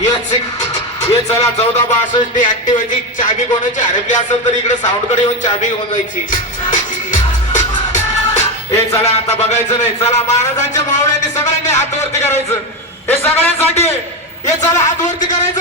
ये चला 1462 ऍक्टिव्ह व्हायची चाबी कोणाची हरपली असेल तर इकडे साऊंड कडे येऊन चाबी घेऊन जायची. हे चला आता बघायचं नाही. चला महाराजांच्या मावळ्यांनी सगळ्यांनी हात वरती करायचं. हे सगळ्यांसाठी हे चला हात वरती करायचं.